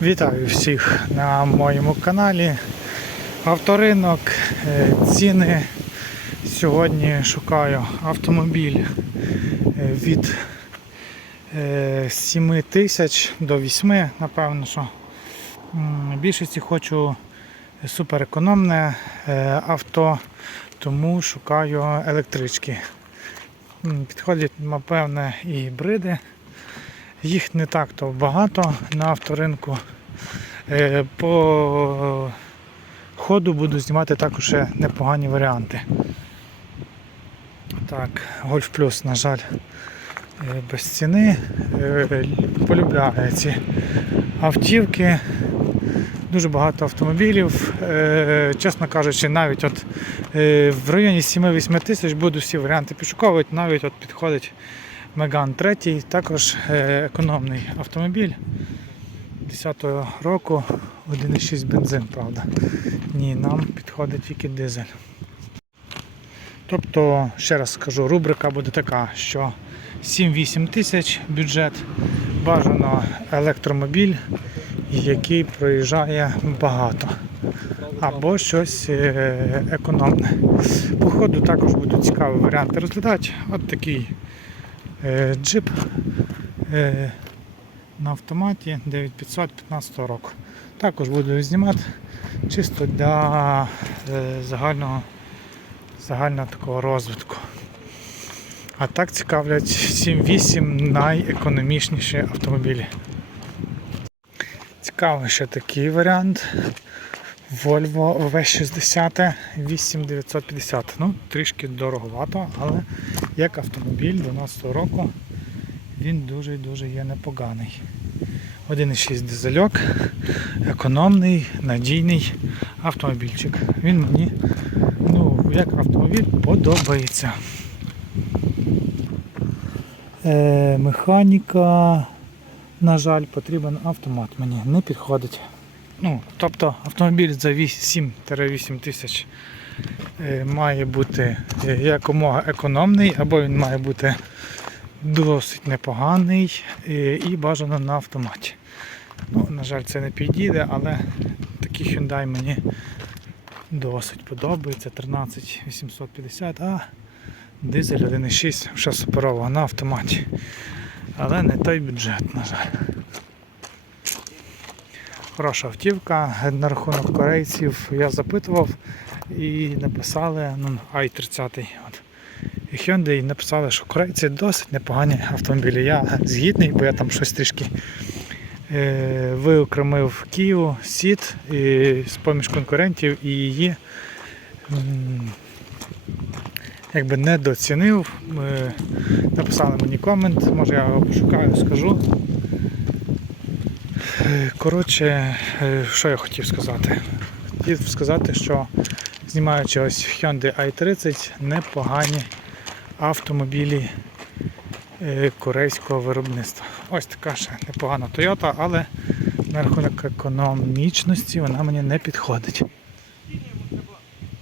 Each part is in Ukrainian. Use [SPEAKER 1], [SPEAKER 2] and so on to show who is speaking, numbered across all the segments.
[SPEAKER 1] Вітаю всіх на моєму каналі. Авторинок, е, ціни. Сьогодні шукаю автомобіль е, від 7 тисяч до 8, напевно, що більшості хочу суперекономне е, авто, тому шукаю електрички. Підходять, напевне, і гібриди. Їх не так то багато на авторинку. Е, По ходу буду знімати також ще непогані варіанти. Так, Golf Plus, на жаль, е, без ціни. Е, Полюбляю ці автівки. Дуже багато автомобілів. Чесно кажучи, навіть от в районі 7-8 тисяч буду всі варіанти підшуковувати, навіть от підходить Меган 3, також е, економний автомобіль 10-го року, 1,6 бензин, правда. Ні, нам підходить тільки дизель. Тобто, ще раз скажу, рубрика буде така, що 7-8 тисяч бюджет, бажано електромобіль, який проїжджає багато. Або щось е, економне. По ходу також будуть цікаві варіанти розглядати. От такий джип е, на автоматі 9500 15 року. Також буду знімати чисто для е, загального, загального такого розвитку. А так цікавлять 7-8 найекономічніші автомобілі. Цікавий ще такий варіант. Volvo V60 8950. Ну, трішки дороговато, але як автомобіль 12 року він дуже-дуже є непоганий. 1,6 дизельок, економний, надійний автомобільчик. Він мені ну, як автомобіль подобається. Е, механіка, на жаль, потрібен автомат мені не підходить. Ну, тобто автомобіль за 7-8 тисяч має бути е, якомога економний, або він має бути досить непоганий е, і бажано на автоматі. Ну, на жаль, це не підійде, але такий Hyundai мені досить подобається. 13850, а дизель 1.6 вже суперово на автоматі. Але не той бюджет, на жаль. Хороша автівка. На рахунок корейців я запитував і написали ну, i30. От. І Hyundai написали, що корейці досить непогані автомобілі. Я згідний, бо я там щось трішки е, виокремив Київ, Сіт з поміж конкурентів і її якби недоцінив. Е, написали мені комент, може я його пошукаю, скажу. Е, Коротше, е, що я хотів сказати? Хотів сказати, що знімаючи ось Hyundai i30, непогані автомобілі е, корейського виробництва. Ось така ще непогана Toyota, але на рахунок економічності вона мені не підходить.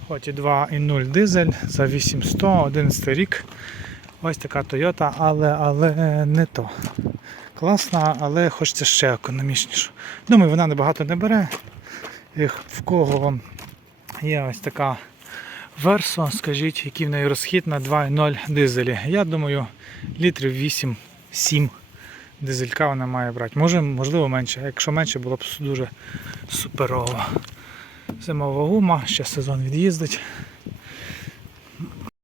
[SPEAKER 1] Хоч і 2,0 дизель за 8100, 11 рік. Ось така Toyota, але, але не то. Класна, але хочеться ще економічнішу. Думаю, вона небагато не бере. В кого є ось така Версо, скажіть, який в неї розхід на 2,0 дизелі. Я думаю, літрів 8-7 дизелька вона має брати. Може, можливо, менше. Якщо менше, було б дуже суперово. Зимова гума, ще сезон від'їздить.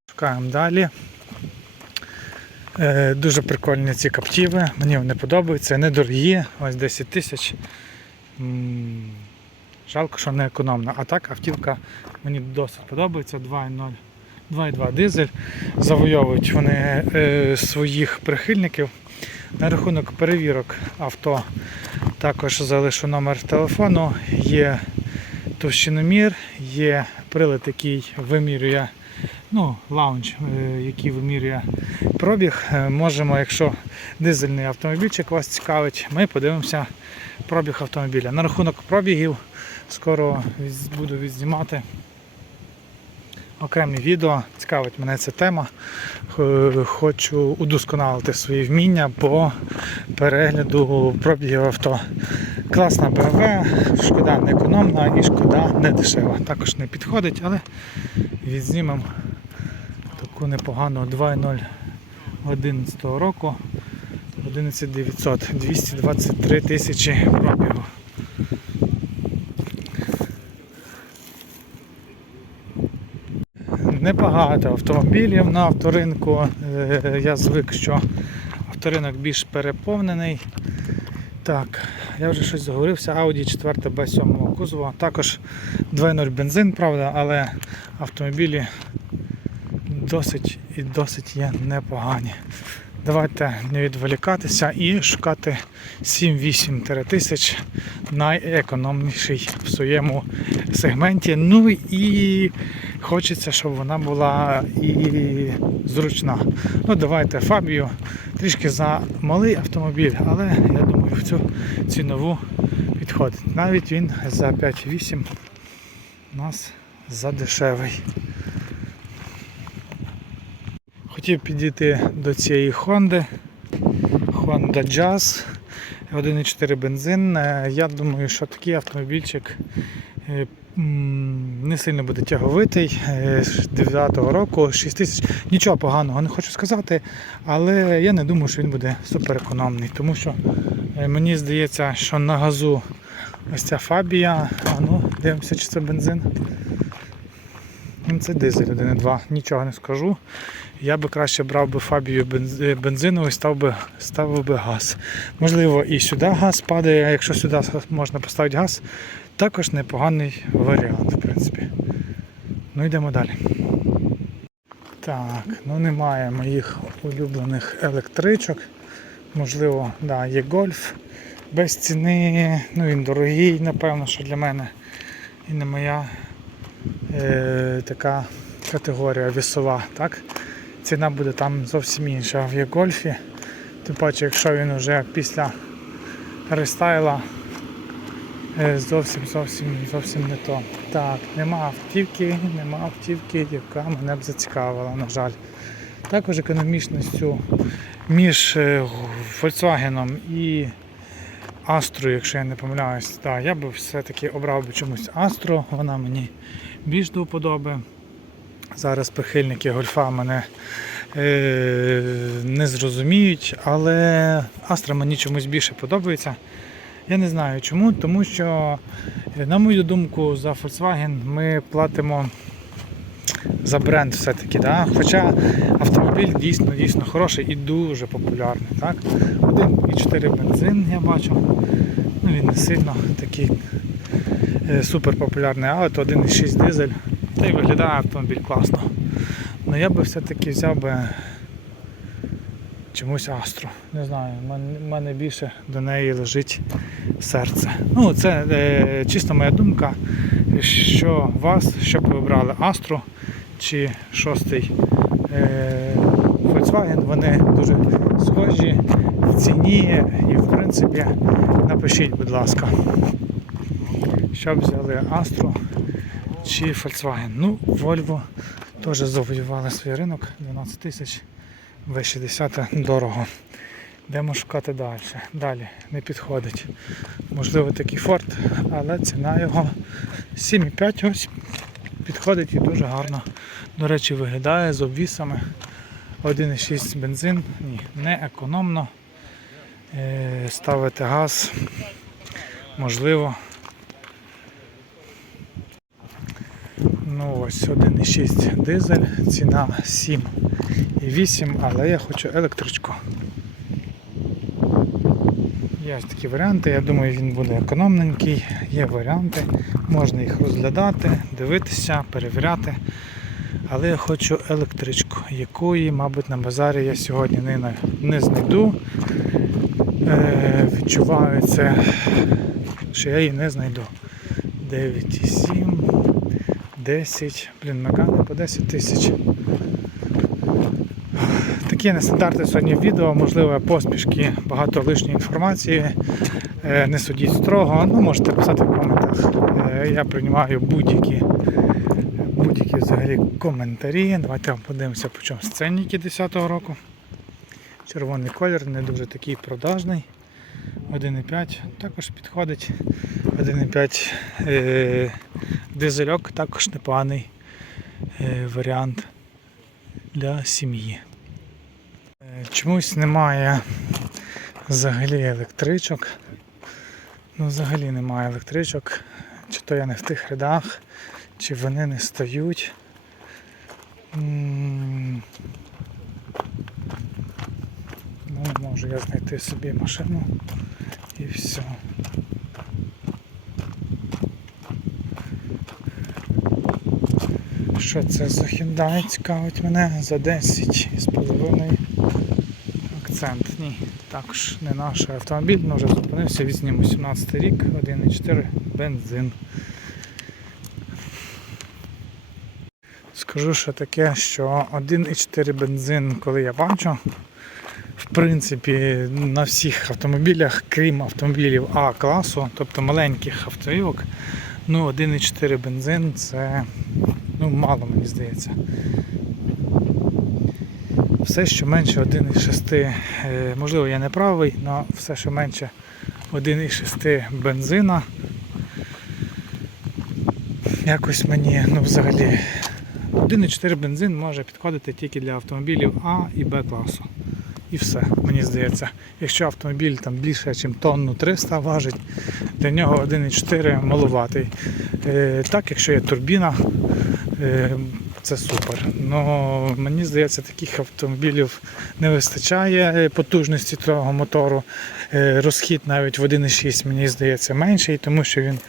[SPEAKER 1] Шукаємо далі. Е, Дуже прикольні ці каптіви, мені вони подобаються, недорогі, ось 10 тисяч. Жалко, що не економна. А так автівка мені досить подобається. 2.0, 2.2 дизель. Завойовують вони е, своїх прихильників. На рахунок перевірок авто також залишу номер телефону. Є товщиномір, є прилад, який вимірює ну, лаунч, е, який вимірює пробіг. Е, Можемо, якщо дизельний автомобільчик вас цікавить, ми подивимося пробіг автомобіля. На рахунок пробігів скоро буду відзнімати окремі відео. Цікавить мене ця тема. Хочу удосконалити свої вміння по перегляду пробігів авто. Класна BMW, шкода не економна і шкода не дешева. Також не підходить, але відзнімемо таку непогану 2.0 11 року 11900 223 тисячі пробігу. Небагато автомобілів на авторинку. Е, Я звик, що авторинок більш переповнений. Так, я вже щось заговорився. Audi 4 b 7 кузова. Також 2.0 бензин, правда, але автомобілі досить і досить є непогані. Давайте не відволікатися і шукати 7-8 тисяч найекономніший в своєму сегменті. Ну і хочеться, щоб вона була і зручна. Ну давайте Фабію трішки за малий автомобіль, але я думаю в цю цінову підходить. Навіть він за 5,8 у нас за дешевий. Хотів підійти до цієї Honda. Honda Jazz 1,4 бензин. Е, Я думаю, що такий автомобільчик е, не сильно буде тяговитий. 9-го року 6 тисяч. Нічого поганого не хочу сказати, але я не думаю, що він буде суперекономний, тому що е, мені здається, що на газу ось ця фабія. А ну, дивимося, чи це бензин. Це дизель 1.2, нічого не скажу. Я би краще брав би фабію е, бензинову і став би, ставив би газ. Можливо, і сюди газ падає, якщо сюди можна поставити газ, також непоганий варіант, в принципі. Ну йдемо далі. Так, ну немає моїх улюблених електричок. Можливо, да, є гольф без ціни. Ну він дорогий, напевно, що для мене. І не моя е, така категорія вісова. Так? Ціна буде там зовсім інша. В є-гольфі. Тим паче, якщо він вже після рестайла зовсім зовсім зовсім не то. Так, нема автівки, нема автівки, яка мене б зацікавила, на жаль. Також економічністю між е, Volkswagen і Astra, якщо я не помиляюсь, так, я би все-таки обрав би чомусь Astra, вона мені більш до вподоби. Зараз прихильники гольфа мене е, не зрозуміють, але Astra мені чомусь більше подобається. Я не знаю чому, тому що, е, на мою думку, за Volkswagen ми платимо за бренд все-таки. Да? Хоча автомобіль дійсно дійсно хороший і дуже популярний. Так? 1,4 бензин я бачу. Ну, він не сильно такий е, супер популярний, але то 1,6 дизель. Та й виглядає автомобіль класно. Ну я би все-таки взяв би чомусь Астру. Не знаю, в мене- більше до неї лежить серце. Ну, це е, чисто моя думка, що вас, щоб ви обрали Астру чи шостий е, Volkswagen, вони дуже схожі в ціні і в принципі напишіть, будь ласка, щоб взяли Астру чи Volkswagen. Ну, Volvo теж завоювали свій ринок 12 тисяч. В60 дорого. Йдемо шукати далі. Далі не підходить. Можливо такий Ford, але ціна його 7,5 ось підходить і дуже гарно. До речі, виглядає з обвісами. 1,6 бензин, ні, не економно. Е, Ставити газ можливо. Ну ось 1,6 дизель, ціна 7,8, але я хочу електричку. Є ось такі варіанти, я думаю, він буде економненький, є варіанти, можна їх розглядати, дивитися, перевіряти. Але я хочу електричку, якої, мабуть, на базарі я сьогодні не, не знайду. Е, відчуваю це, що я її не знайду. 9,7, 10, блін, Мегани по 10 тисяч. Такі нестандартне сьогодні відео, можливо, поспішки, багато лишньої інформації. Е, Не судіть строго, ну можете писати в коментах. Е, Я приймаю будь-які будь-які взагалі коментарі. Давайте подивимося, по чому сценники 10-го року. Червоний колір, не дуже такий продажний. 1,5 також підходить. 1,5 е, дизельок також непоганий е, варіант для сім'ї. Е, Чомусь немає взагалі електричок. Ну, взагалі немає електричок. Чи то я не в тих рядах, чи вони не стають. Ну, можу я знайти собі машину і все. Що це за Hyundai цікавить мене за 10 з половиною акцент. Ні, також не наш автомобіль, але вже зупинився, візнім 18 рік, 1,4 бензин. Скажу ще таке, що 1,4 бензин, коли я бачу, в принципі, на всіх автомобілях, крім автомобілів А класу, тобто маленьких автівок, ну 1,4 бензин це ну, мало, мені здається. Все, що менше 1,6, е, можливо, я не правий, але все, що менше 1,6 бензина, якось мені, ну взагалі, 1,4 бензин може підходити тільки для автомобілів А і Б класу. І все, мені здається. Якщо автомобіль там більше, ніж тонну 300 важить, для нього 1,4 малуватий. Е, так, якщо є турбіна, це супер. Но мені здається, таких автомобілів не вистачає е, потужності того мотору. Е, Розхід навіть в 1,6 мені здається менший, тому що він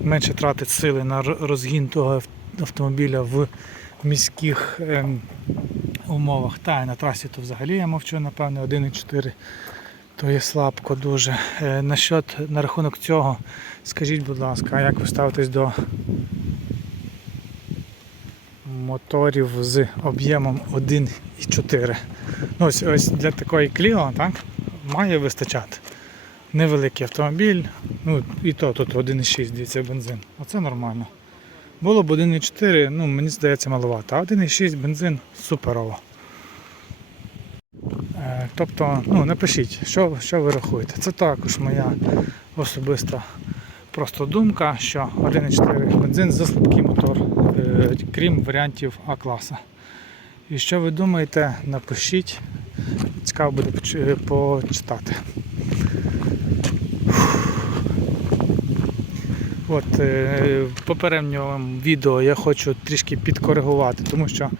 [SPEAKER 1] менше тратить сили на розгін того автомобіля в міських ем, умовах. Та і на трасі то взагалі я мовчу, напевно, 1,4. То є слабко дуже. Е, насчет, на рахунок цього, скажіть, будь ласка, як ви ставитесь до моторів з об'ємом 1,4? Ну, ось, ось для такої Clio, так, має вистачати. Невеликий автомобіль, ну і то тут 1,6, дивіться, бензин. Оце нормально. Було б 1,4, ну мені здається маловато. А 1,6 бензин суперово. Е, Тобто, ну напишіть, що, що ви рахуєте. Це також моя особиста просто думка, що 1,4 бензин за слабкий мотор, крім варіантів А класа. І що ви думаєте, напишіть. Цікаво буде е, почитати. От е, в відео я хочу трішки підкоригувати, тому що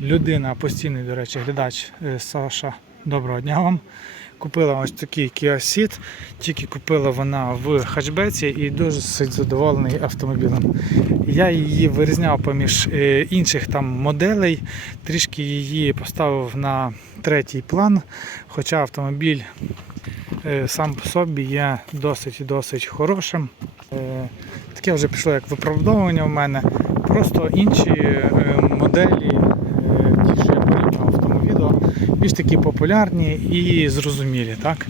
[SPEAKER 1] людина, постійний, до речі, глядач е, Саша, доброго дня вам. Купила ось такий Kia Ceed, тільки купила вона в хатчбеці і досить задоволений автомобілем. Я її вирізняв поміж е, інших там моделей, трішки її поставив на третій план, хоча автомобіль е, сам по собі є досить і досить хорошим. Е, Таке вже пішло як виправдовування в мене. Просто інші моделі, е, ті, що я порівнював в тому відео, більш такі популярні і зрозумілі. Так?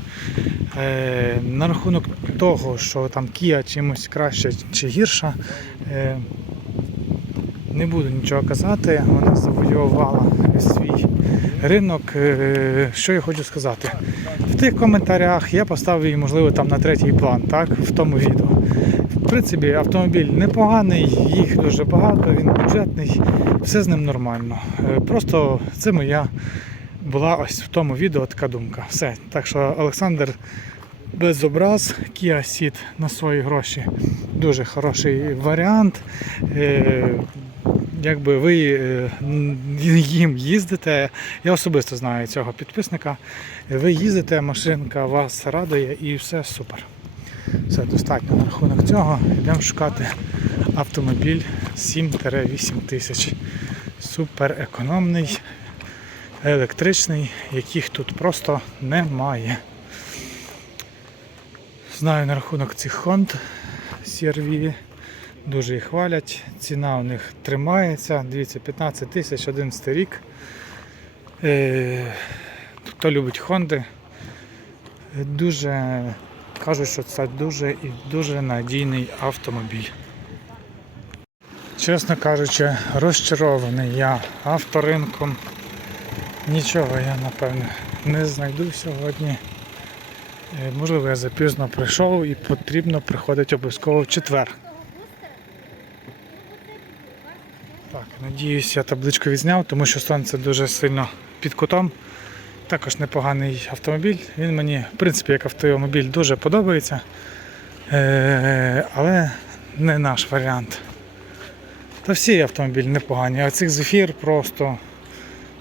[SPEAKER 1] Е, На рахунок того, що там Kia чимось краще чи гірша, е, не буду нічого казати, вона завоювала свій ринок. Е, Що я хочу сказати? В тих коментарях я поставив її, можливо, там на третій план, так, в тому відео. В принципі, автомобіль непоганий, їх дуже багато, він бюджетний, все з ним нормально. Е, Просто це моя була ось в тому відео така думка. Все. Так що Олександр без образ, Kia Ceed на свої гроші дуже хороший варіант. Е, Якби ви е, їм їздите, я особисто знаю цього підписника. Ви їздите, машинка вас радує і все супер. Все достатньо на рахунок цього. Йдемо шукати автомобіль 7-8 тисяч. Супер економний, електричний, яких тут просто немає. Знаю на рахунок цих Хонд CRV. Дуже їх хвалять. Ціна у них тримається. Дивіться, 15 тисяч 11 рік. Е, Хто любить Хонди, дуже кажуть, що це дуже і дуже надійний автомобіль. Чесно кажучи, розчарований я авторинком. Нічого я напевне не знайду сьогодні. Е, Можливо, я запізно прийшов і потрібно приходити обов'язково в четвер. Так, надіюсь, я табличку відзняв, тому що сонце дуже сильно під кутом. Також непоганий автомобіль. Він мені, в принципі, як автомобіль дуже подобається. Е, але не наш варіант. Та всі автомобілі непогані, а цих зефір просто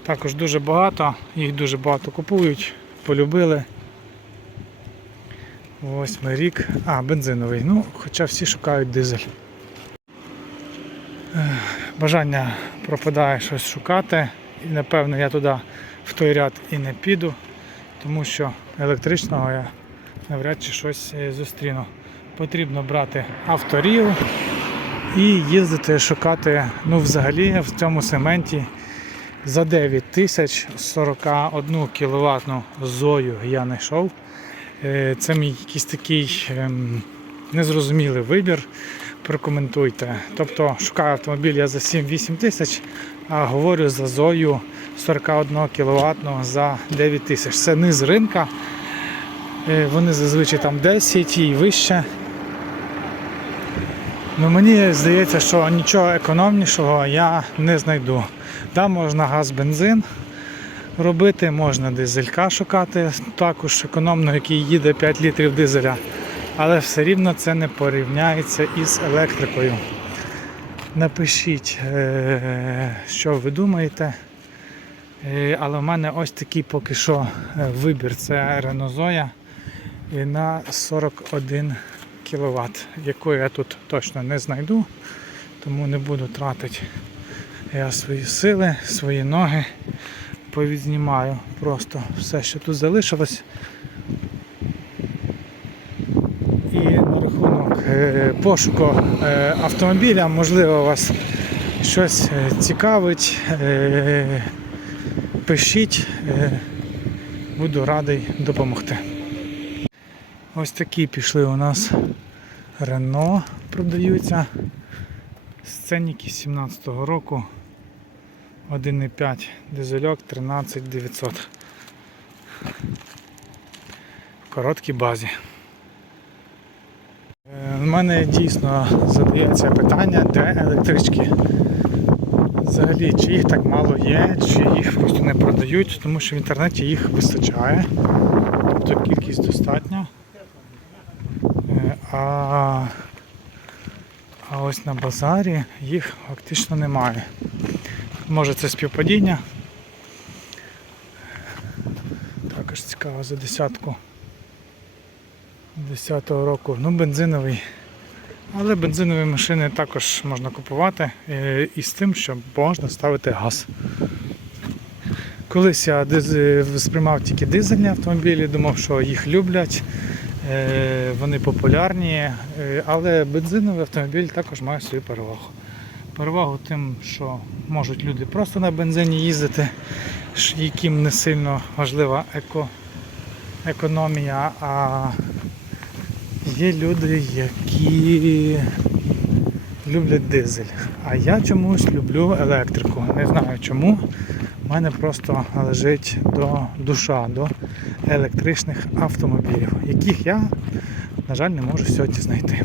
[SPEAKER 1] також дуже багато, їх дуже багато купують, полюбили. Восьмий рік. А, бензиновий. Ну, хоча всі шукають дизель. Бажання пропадає щось шукати. І напевно я туди в той ряд і не піду, тому що електричного я навряд чи щось е, зустріну. Потрібно брати авторію і їздити шукати, ну взагалі в цьому сегменті за 9 тисяч 41 кіловатну зою я знайшов. Е, Це мій якийсь такий ем, незрозумілий вибір. Прокоментуйте. Тобто шукаю автомобіль я за 7-8 тисяч, а говорю за зою 41 кВт за 9 тисяч. Це низ ринка. Е, Вони зазвичай там 10 і вище. Ну, мені здається, що нічого економнішого я не знайду. Да, можна газ, бензин робити, можна дизелька шукати, також економно, який їде 5 літрів дизеля. Але все рівно це не порівняється із електрикою. Напишіть, е, що ви думаєте. Е, Але в мене ось такий поки що е, вибір. Це Zoe на 41 кВт, яку я тут точно не знайду, тому не буду тратити я свої сили, свої ноги. Повідзнімаю просто все, що тут залишилось. І на рахунок е, пошуку е, автомобіля, можливо, вас щось е, цікавить. Пишіть, буду радий допомогти. Ось такі пішли у нас Рено продаються. Сценіки 17-го року. 1,5 дизельок 13900. В короткій базі. Е, У мене дійсно задається питання, де електрички. Взагалі, чи їх так мало є, чи їх просто не продають, тому що в інтернеті їх вистачає. Тобто кількість достатня. Е, А, а ось на базарі їх фактично немає. Може це співпадіння. Також цікаво за десятку 10-го року. Ну, бензиновий. Але бензинові машини також можна купувати е, і з тим, що можна ставити газ. Колись я диз- сприймав тільки дизельні автомобілі, думав, що їх люблять, е, вони популярні, е, але бензиновий автомобіль також має свою перевагу. Перевагу тим, що можуть люди просто на бензині їздити, яким не сильно важлива еко, економія, а є люди, які люблять дизель. А я чомусь люблю електрику. Не знаю чому. У мене просто лежить до душа до електричних автомобілів, яких я, на жаль, не можу сьогодні знайти.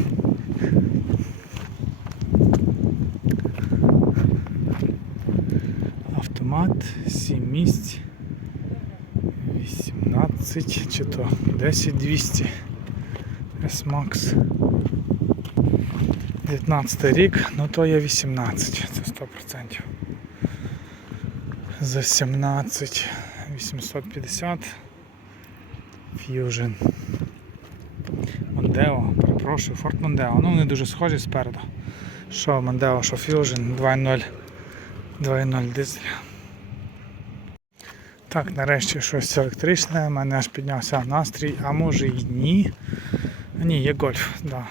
[SPEAKER 1] Автомат, 7 місць, 18 чи то 10 200 S-Max. 19 рік, ну то є 18, це 100%. За 17 850 Fusion. Mondeo, перепрошую, Ford Mondeo. Ну вони дуже схожі спереду. Що Mondeo, що Fusion 2.0 2.0 дизель. Так, нарешті щось електричне, в мене аж піднявся настрій, а може і ні. Ні, є гольф, да.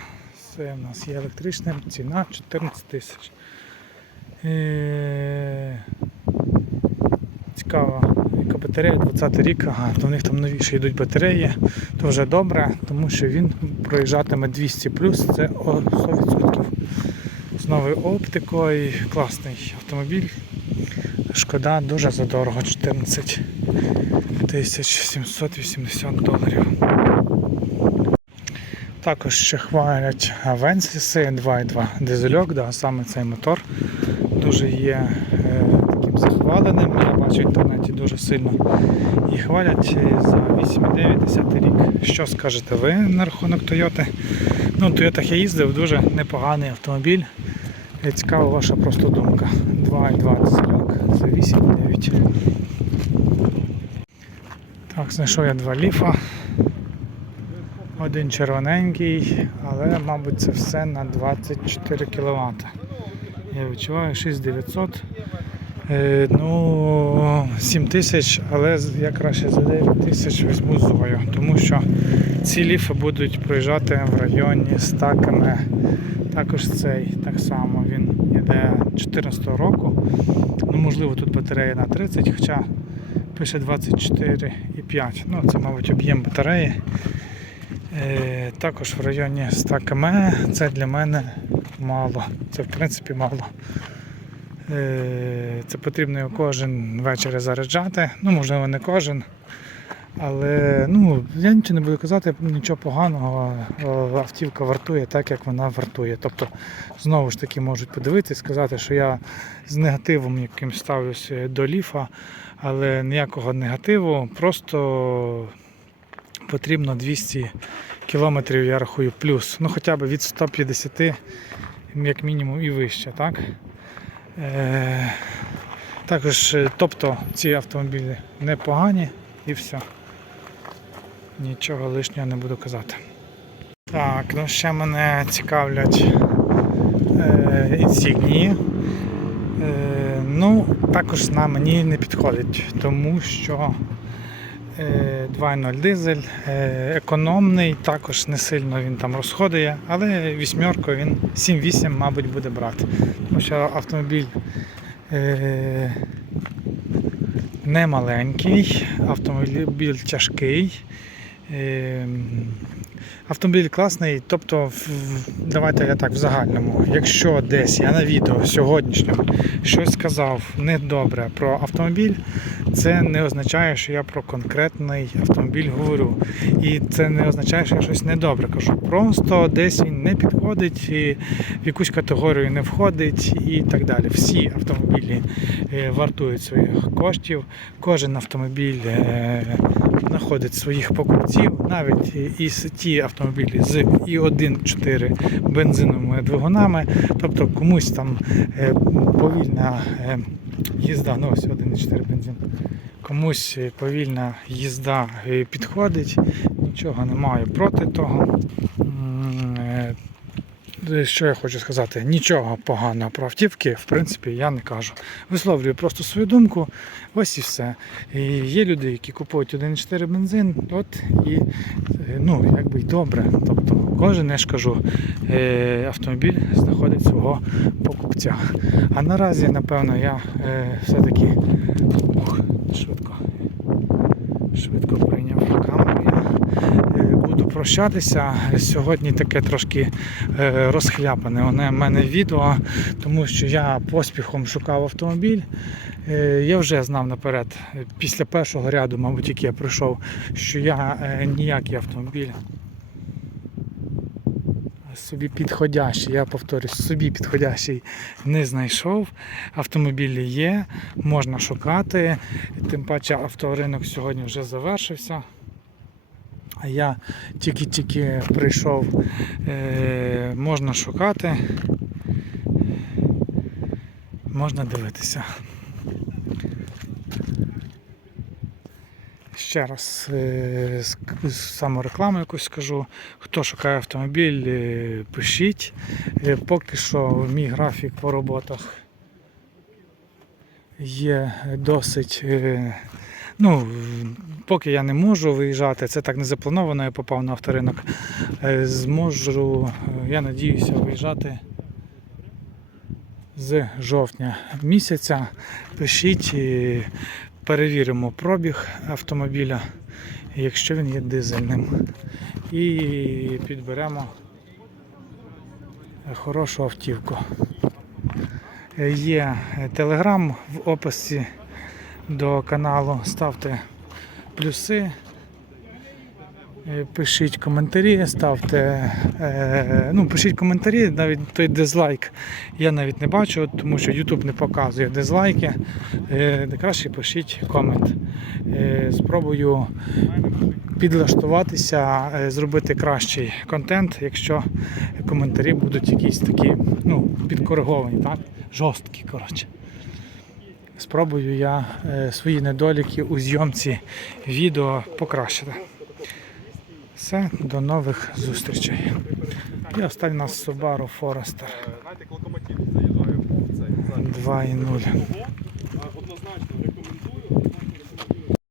[SPEAKER 1] Це в нас є електричне, ціна 14 тисяч. Е, Цікаво, яка батарея 20 рік, ага, то в них там новіші йдуть батареї, то вже добре, тому що він проїжджатиме 200 це 100%. З новою оптикою, класний автомобіль. Шкода дуже задорого, 14 тисяч 780 доларів. Також ще хвалять Венсіси 2.2 дизельок, да, саме цей мотор дуже є е, таким захваленим. Я бачу в інтернеті дуже сильно. І хвалять е, за 8,9 рік. Що скажете ви на рахунок Toyota? Ну, в я їздив, дуже непоганий автомобіль. Цікава ваша просто думка. 2,2 дизельок за 8,9. Так, знайшов я два ліфа. Один червоненький, але, мабуть, це все на 24 кВт. Я відчуваю 6900. Е, ну, 7 тисяч, але я краще за 9 тисяч візьму зою, тому що ці ліфи будуть проїжджати в районі 100 км. Також цей так само він йде 14 року. Ну, можливо, тут батарея на 30, хоча пише 24,5. Ну, це, мабуть, об'єм батареї. Е, також в районі 100 км. Це для мене мало. Це в принципі мало. Е, Це потрібно його кожен вечір заряджати. Ну, можливо, не кожен. Але ну, я нічого не буду казати, нічого поганого. Автівка вартує так, як вона вартує. Тобто, знову ж таки, можуть подивитись, сказати, що я з негативом яким ставлюсь е, до ліфа, але ніякого негативу, просто потрібно 200 кілометрів, я рахую, плюс. Ну хоча б від 150, як мінімум, і вище. Так? Е, також, тобто, ці автомобілі непогані і все. Нічого лишнього не буду казати. Так, ну ще мене цікавлять е, інсігнії. Е, ну, також на мені не підходить, тому що е, 2.0 дизель, е, економний, також не сильно він там розходує, але вісьмерку він 7-8, мабуть, буде брати. Тому що автомобіль е, не маленький, автомобіль тяжкий. Е, Автомобіль класний, тобто давайте я так в загальному. Якщо десь я на відео сьогоднішньому щось сказав недобре про автомобіль, це не означає, що я про конкретний автомобіль говорю. І це не означає, що я щось недобре кажу. Просто десь він не підходить, і в якусь категорію не входить і так далі. Всі автомобілі е, вартують своїх коштів. Кожен автомобіль е, знаходить своїх покупців, навіть і ті автомобілі з і 1.4 бензиновими двигунами. Тобто комусь там е, повільна е, їзда, ну ось 1.4 бензин. Комусь е, повільна їзда підходить, нічого не маю проти того. Е, Що я хочу сказати? Нічого поганого про автівки, в принципі, я не кажу. Висловлюю просто свою думку, ось і все. І є люди, які купують 1,4 бензин, от і е, ну, якби й добре. Тобто кожен, я ж кажу, е, автомобіль знаходить свого покупця. А наразі, напевно, я все-таки швидко, швидко прийняв камеру. Я е, буду прощатися. Сьогодні таке трошки е, розхляпане у мене відео, тому що я поспіхом шукав автомобіль. Е, Я вже знав наперед, е, після першого ряду, мабуть, який я пройшов, що я ніякий автомобіль собі підходящий, я повторюсь, собі підходящий не знайшов. Автомобілі є, можна шукати. Тим паче авторинок сьогодні вже завершився. А я тільки-тільки прийшов, е, можна шукати, можна дивитися. Ще раз е, ск- саморекламу якусь скажу. Хто шукає автомобіль, е, пишіть. Поки що мій графік по роботах є досить. Ну, поки я не можу виїжджати, це так не заплановано, я попав на авторинок. Е, Зможу, е, я надіюся, виїжджати з жовтня місяця. Пишіть, е, перевіримо пробіг автомобіля, якщо він є дизельним. І підберемо хорошу автівку. Е, Є телеграм в описі до каналу. Ставте плюси. Е, Пишіть коментарі, ставте, е, ну, пишіть коментарі, навіть той дизлайк я навіть не бачу, тому що YouTube не показує дизлайки. Е, краще пишіть комент. Спробую підлаштуватися, зробити кращий контент, якщо коментарі будуть якісь такі ну, підкориговані, так? жорсткі. коротше. Спробую я е, свої недоліки у зйомці відео покращити. Все, до нових зустрічей. І останній нас Subaru Forester
[SPEAKER 2] Знаєте, як локомотив заїжджає в цей.
[SPEAKER 1] 2.0.